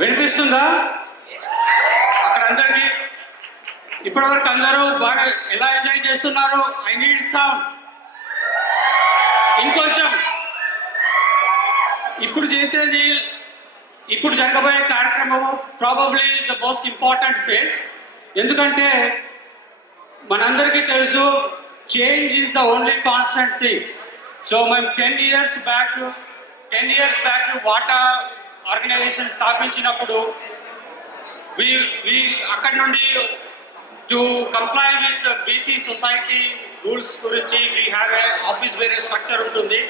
వినిపిస్తుందా అక్కడ అందరికి? ఇప్పటివరకు అందరూ బాగా ఎలా ఎంజాయ్ చేస్తున్నారు? I need sound. ఇంకొంచెం. ఇప్పుడు జరగబోయే కార్యక్రమము probably the most important phase. ఎందుకంటే మనందరికీ తెలుసు, change is the only constant thing. So మేము 10 years బ్యాక్ వాటా ఆర్గనైజేషన్ స్థాపించినప్పుడు అక్కడ నుండి to comply with BC society rules గురించి వీ హ్యావ్ ఏ ఆఫీస్ వేరే స్ట్రక్చర్ ఉంటుంది.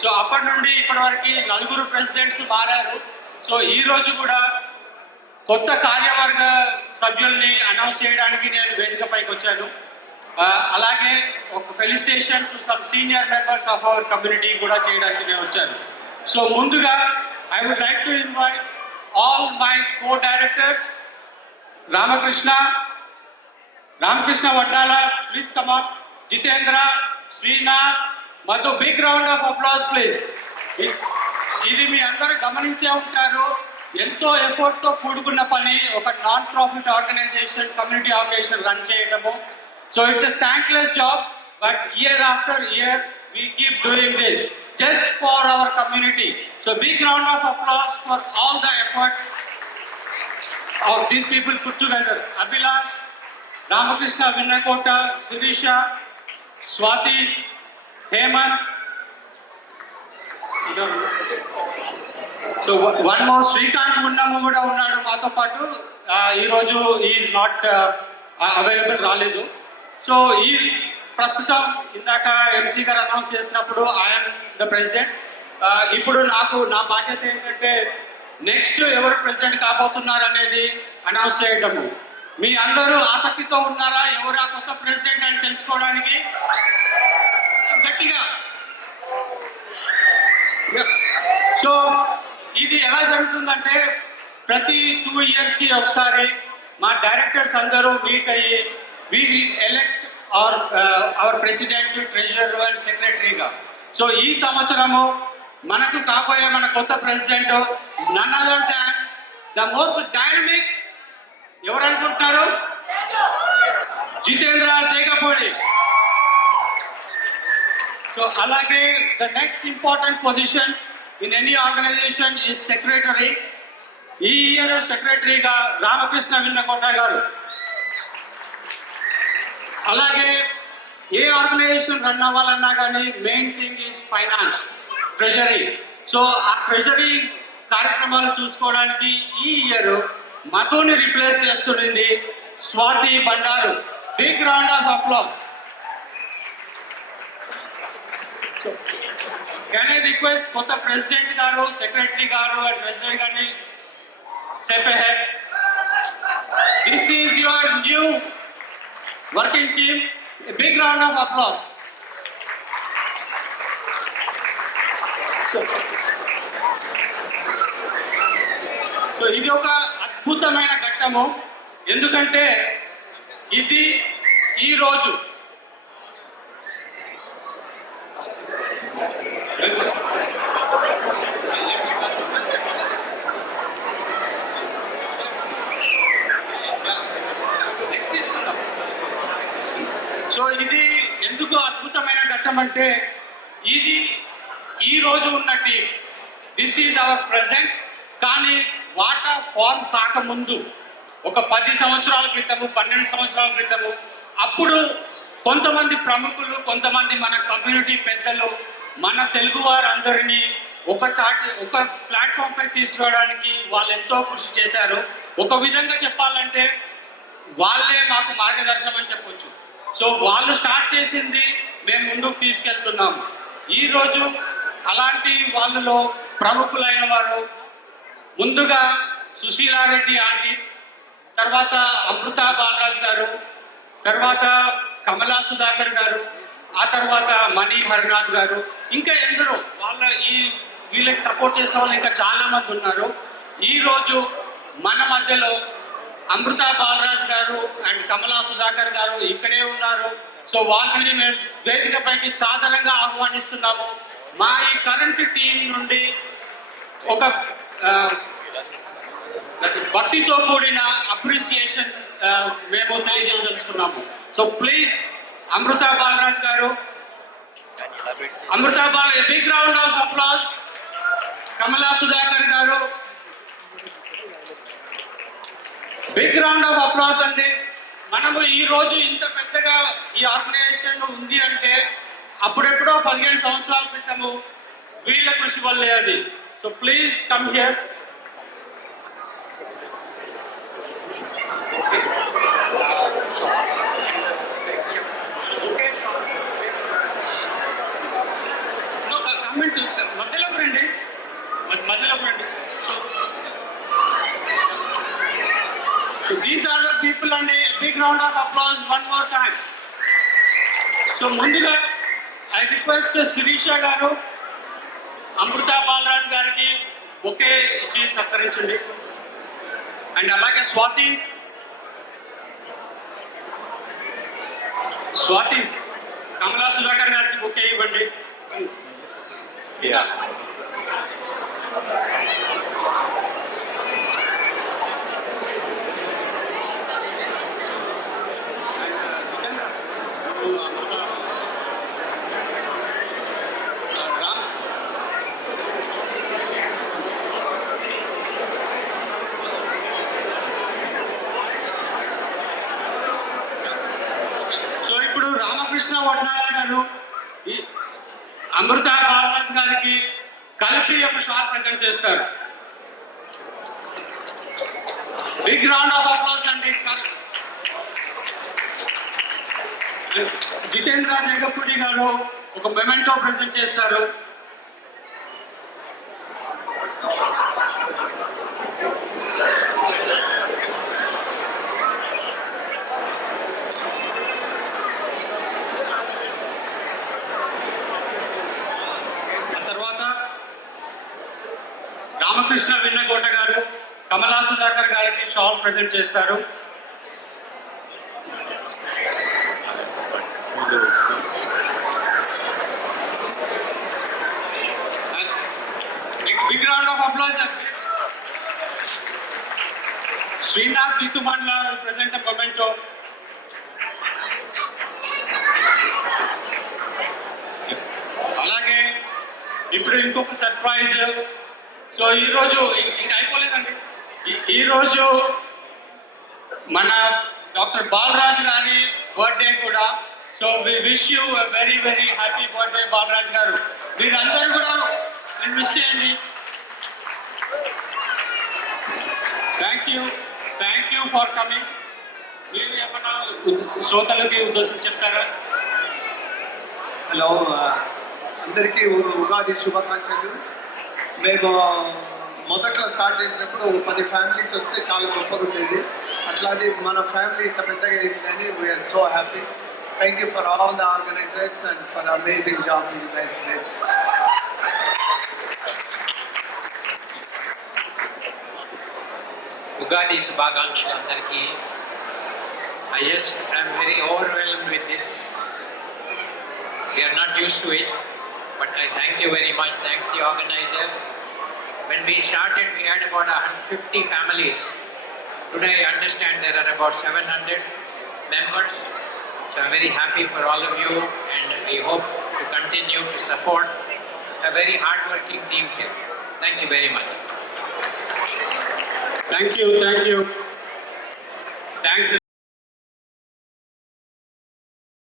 సో అప్పటి నుండి ఇప్పటి వరకు 4 ప్రెసిడెంట్స్ మారారు. సో ఈరోజు కూడా కొత్త కార్యవర్గ సభ్యుల్ని అనౌన్స్ చేయడానికి నేను వేదికపైకి వచ్చాను. అలాగే ఒక felicitation to some senior members of our community కూడా చేయడానికి నేను వచ్చాను. సో ముందుగా I would like to invite all my co-directors, Ramakrishna Vaddala, please come on, Jitendra, Srinath, Madhu. Big round of applause please. ఇది మీ అందరూ గమనించే ఉంటారు, ఎంతో ఎఫర్ట్తో కూడుకున్న పని ఒక non profit organization, community organization run చేయడము. So it's a thankless job, but year after year we keep doing this just for our community. So big round of applause for all the efforts of these people put together. Abhilash, Ramakrishna Vinnakota, Sirisha, Swati, Hemant. So one more, Srikanth Unnamu kuda unnadu maato paatu. Ee roju he is not available, రాలేదు. సో ఈ ప్రస్తుతం ఇందాక ఎంసీ గారు అనౌన్స్ చేసినప్పుడు I'm the president. ఇప్పుడు నా బాధ్యత ఏంటంటే నెక్స్ట్ ఎవరు ప్రెసిడెంట్ కాబోతున్నారు అనేది అనౌన్స్ చేయడము. మీ అందరూ ఆసక్తితో ఉన్నారా ఎవరు ఆ కొత్త ప్రెసిడెంట్ అని తెలుసుకోవడానికి? గట్టిగా. సో ఇది ఎలా జరుగుతుందంటే ప్రతి 2 yearsకి ఒకసారి మా డైరెక్టర్స్ అందరూ మీట్ అయ్యి we elect our president, treasurer and secretary గా. సో ఈ సంవత్సరము మనకు కాబోయే మన కొత్త president none other than the most dynamic, ఎవరు అనుకుంటున్నారు? జితేంద్ర తేగపూడి. సో అలాగే the next important position in any organisation is secretary. ఈ ఇయర్ సెక్రటరీగా రామకృష్ణ విన్నకోట గారు. అలాగే ఏ ఆర్గనైజేషన్ రన్ అవ్వాలన్నా కానీ main thing is finance, treasury. So ఆ ట్రెజరీ కార్యక్రమాలు చూసుకోవడానికి ఈ ఇయర్ మధుని రిప్లేస్ చేస్తున్నది Swathi Bandaru. Big round of applause. Can I request కొత్త ప్రెసిడెంట్ గారు, సెక్రటరీ గారు అండ్ ట్రెజరీ గారిని step ahead. This is your new working team. A big round of applause. So ఇది ఒక అద్భుతమైన ఘట్టము. ఎందుకంటే ఇది ఈ రోజు ఇది ఎందుకు అద్భుతమైన ఘట్టం అంటే ఇది ఈ రోజు ఉన్న team. This is our present. కానీ వాటా ఫార్మ్ కాకముందు ఒక 10 సంవత్సరాల క్రితము, 12 సంవత్సరాల క్రితము అప్పుడు కొంతమంది ప్రముఖులు, కొంతమంది మన కమ్యూనిటీ పెద్దలు మన తెలుగు వారందరినీ ఒక ప్లాట్ఫామ్ పై తీసుకురావడానికి వాళ్ళు ఎంతో కృషి చేశారు. ఒక విధంగా చెప్పాలంటే వాళ్ళే మాకు మార్గదర్శనం అని చెప్పొచ్చు. సో వాళ్ళు స్టార్ట్ చేసింది మేము ముందుకు తీసుకెళ్తున్నాము. ఈరోజు అలాంటి వాళ్ళలో ప్రముఖులైన వారు ముందుగా సుశీలారెడ్డి ఆంటీ, తర్వాత అమృత బాలరాజ్ గారు, తర్వాత కమలా సుధాకర్ గారు, ఆ తర్వాత మణి హరినాథ్ గారు, ఇంకా ఎందరో వీళ్ళకి సపోర్ట్ చేసిన వాళ్ళు ఇంకా చాలామంది ఉన్నారు. ఈరోజు మన మధ్యలో అమృత బాలరాజ్ గారు అండ్ కమలా సుధాకర్ గారు ఇక్కడే ఉన్నారు. సో వాళ్ళని మేము వేదికపైకి సాధారణంగా ఆహ్వానిస్తున్నాము. మా ఈ కరెంట్ టీం నుండి ఒక భక్తితో కూడిన అప్రిసియేషన్ మేము తెలియజేయదలుచుకున్నాము. So please Amrutha Balaraj garu, Amrutha Bala, a big round of applause. Kamala Sudhakar garu, big round of applause అండి. మనము ఈ రోజు ఇంత పెద్దగా ఈ ఆర్గనైజేషన్ ఉంది అంటే అప్పుడెప్పుడో 15 సంవత్సరాల క్రితము వీళ్ళ కృషి వల్లే అది. So please come here. Comment మధ్యలోకి రండి, మధ్యలోకి రండి. So these are the people and a big round of applause one more time. So ముందుగా I request శిరీష గారు అమృత బాలరాజ్ గారికి బొకే ఇచ్చి సత్కరించండి. అండ్ అలాగే స్వాతి కమలా సుధాకర్ గారికి బొకే ఇవ్వండి. రామకృష్ణ వడ్నాల గారు అమృత బాలరాజ్ గారికి కలిపి ఒక షాట్ ప్రజెంట్ చేస్తారు. బిగ్ రౌండ్ ఆఫ్ అప్లాస్ అండి. జితేంద్ర జగపూడి గారు ఒక మెమెంటో ప్రజెంట్ చేస్తారు. రామకృష్ణ విన్నకోట గారు కమలా సుధాకర్ గారికి షాల్ ప్రెజెంట్ చేస్తారు. Big round of applause. Srinath Dikkumandla present memento. అలాగే ఇప్పుడు ఇంకొక సర్ప్రైజ్. సో ఈరోజు ఇంకా అయిపోలేదండి. ఈరోజు మన డాక్టర్ బాలరాజ్ గారి బర్త్డే కూడా. So we wish you very very happy birthday Balaraj గారు. మీరందరూ కూడా విష్ చేయండి. Thank you for coming. మీరు ఏమన్నా శ్రోతలకి ఉద్దేశించి చెప్తారా? హలో, అందరికీ ఉగాది శుభాకాంక్షలు. మేము మొదట్లో స్టార్ట్ చేసినప్పుడు 10 ఫ్యామిలీస్ వస్తే చాలా గొప్పగా ఉండేది. అట్లాది మన ఫ్యామిలీ ఇంత పెద్దగా అయిందని we are so happy. Thank you for all the organisers and for amazing job you guys did. Ugadi శుభాకాంక్షలు అందరికీ. I'm very overwhelmed with this. We are not used to it, but I thank you very much. Thanks the organizers. When we started, we had about 150 families. Today, I understand there are about 700 members. So I'm very happy for all of you, and I hope to continue to support a very hard-working team here. Thank you very much. Thank you. Thanks.